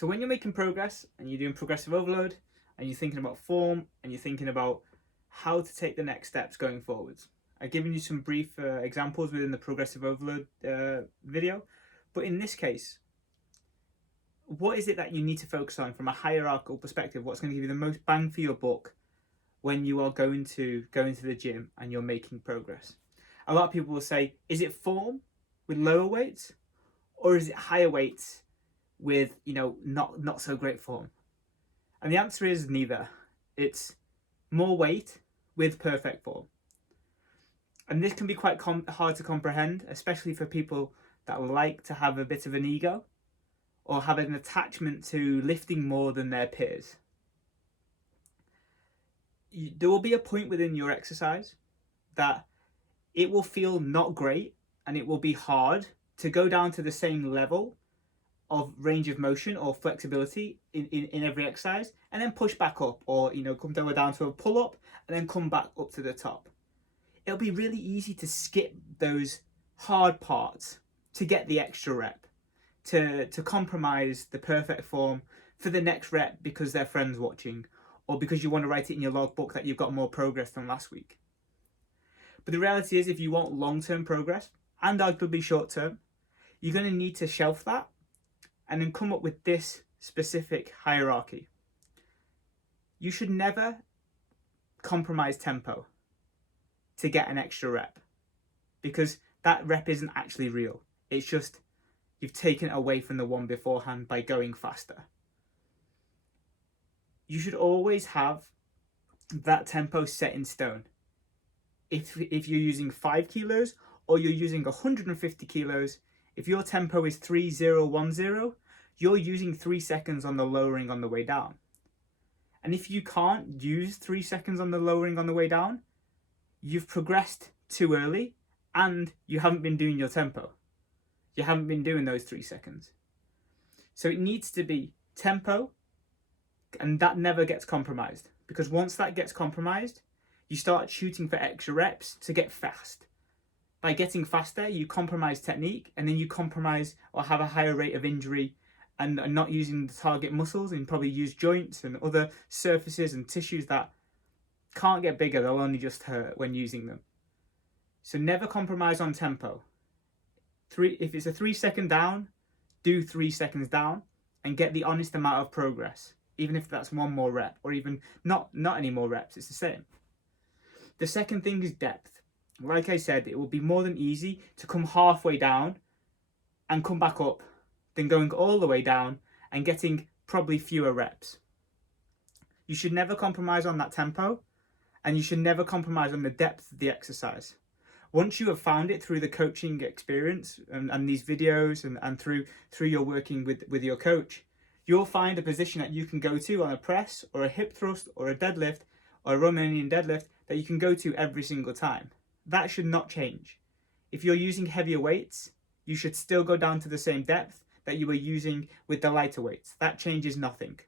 So when you're making progress and you're doing progressive overload and you're thinking about form and you're thinking about how to take the next steps going forwards, I've given you some brief examples within the progressive overload video, but in this case, what is it that you need to focus on from a hierarchical perspective? What's going to give you the most bang for your buck when you are going to the gym and you're making progress? A lot of people will say, is it form with lower weights, or is it higher weights with not so great form? And the answer is neither. It's more weight with perfect form. And this can be quite hard to comprehend, especially for people that like to have a bit of an ego or have an attachment to lifting more than their peers. There will be a point within your exercise that it will feel not great and it will be hard to go down to the same level of range of motion or flexibility in every exercise and then push back up, or come down to a pull up and then come back up to the top. It'll be really easy to skip those hard parts to get the extra rep, to compromise the perfect form for the next rep because their friend's watching, or because you want to write it in your logbook that you've got more progress than last week. But the reality is, if you want long-term progress and arguably short-term, you're going to need to shelf that and then come up with this specific hierarchy. You should never compromise tempo to get an extra rep, because that rep isn't actually real. It's just you've taken it away from the one beforehand by going faster. You should always have that tempo set in stone. If you're using 5 kilos or you're using 150 kilos, if your tempo is 3010, you're using 3 seconds on the lowering on the way down. And if you can't use 3 seconds on the lowering on the way down, you've progressed too early and you haven't been doing your tempo. You haven't been doing those 3 seconds. So it needs to be tempo, and that never gets compromised, because once that gets compromised, you start shooting for extra reps to get fast. By getting faster, you compromise technique, and then you compromise or have a higher rate of injury and not using the target muscles, and probably use joints and other surfaces and tissues that can't get bigger, they'll only just hurt when using them. So never compromise on tempo. If it's a 3 second down, do 3 seconds down and get the honest amount of progress, even if that's one more rep, or even not any more reps, it's the same. The second thing is depth. Like I said, it will be more than easy to come halfway down and come back up than going all the way down and getting probably fewer reps. You should never compromise on that tempo, and you should never compromise on the depth of the exercise. Once you have found it through the coaching experience and these videos and through your working with your coach, you'll find a position that you can go to on a press or a hip thrust or a deadlift or a Romanian deadlift that you can go to every single time. That should not change. If you're using heavier weights, you should still go down to the same depth that you were using with the lighter weights. That changes nothing.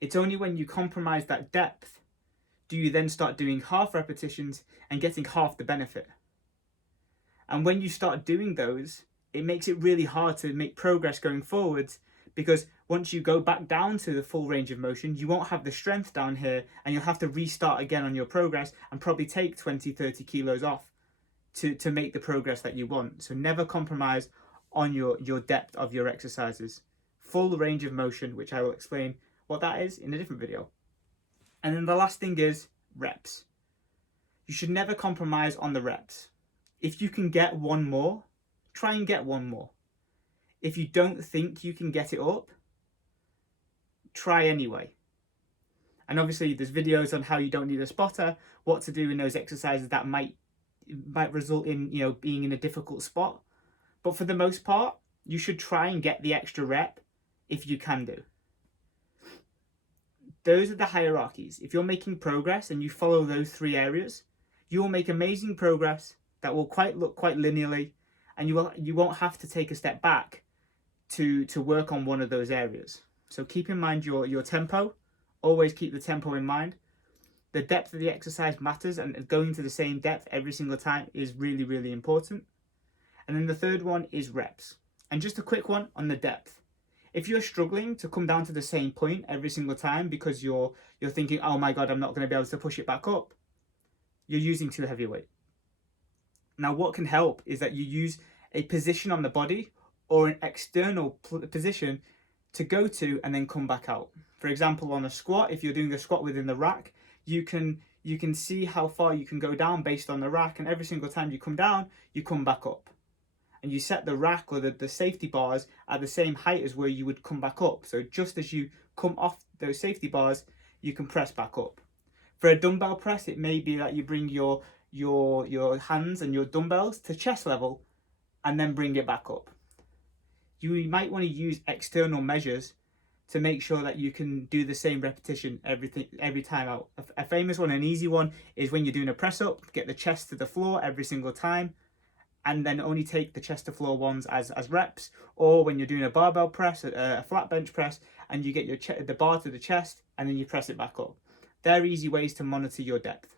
It's only when you compromise that depth do you then start doing half repetitions and getting half the benefit. And when you start doing those, it makes it really hard to make progress going forwards, because once you go back down to the full range of motion, you won't have the strength down here, and you'll have to restart again on your progress and probably take 20-30 kilos off to make the progress that you want. So never compromise on your depth of your exercises. Full range of motion, which I will explain what that is in a different video. And then the last thing is reps. You should never compromise on the reps. If you can get one more, try and get one more. If you don't think you can get it up, try anyway. And obviously there's videos on how you don't need a spotter, what to do in those exercises that might result in being in a difficult spot. But for the most part, you should try and get the extra rep if you can do. Those are the hierarchies. If you're making progress and you follow those 3 areas, you will make amazing progress that will look quite linearly, and you won't have to take a step back to work on one of those areas. So keep in mind your tempo. Always keep the tempo in mind. The depth of the exercise matters, and going to the same depth every single time is really, really important. And then the third one is reps. And just a quick one on the depth. If you're struggling to come down to the same point every single time because you're thinking, oh my God, I'm not going to be able to push it back up, you're using too heavy weight. Now, what can help is that you use a position on the body or an external position to go to and then come back out. For example, on a squat, if you're doing a squat within the rack, you can see how far you can go down based on the rack, and every single time you come down, you come back up. And you set the rack or the safety bars at the same height as where you would come back up. So just as you come off those safety bars, you can press back up. For a dumbbell press, it may be that you bring your hands and your dumbbells to chest level and then bring it back up. You might want to use external measures to make sure that you can do the same repetition every time out. A famous one, an easy one, is when you're doing a press up, get the chest to the floor every single time, and then only take the chest to floor ones as reps. Or when you're doing a barbell press, a flat bench press, and you get the bar to the chest and then you press it back up. They're easy ways to monitor your depth.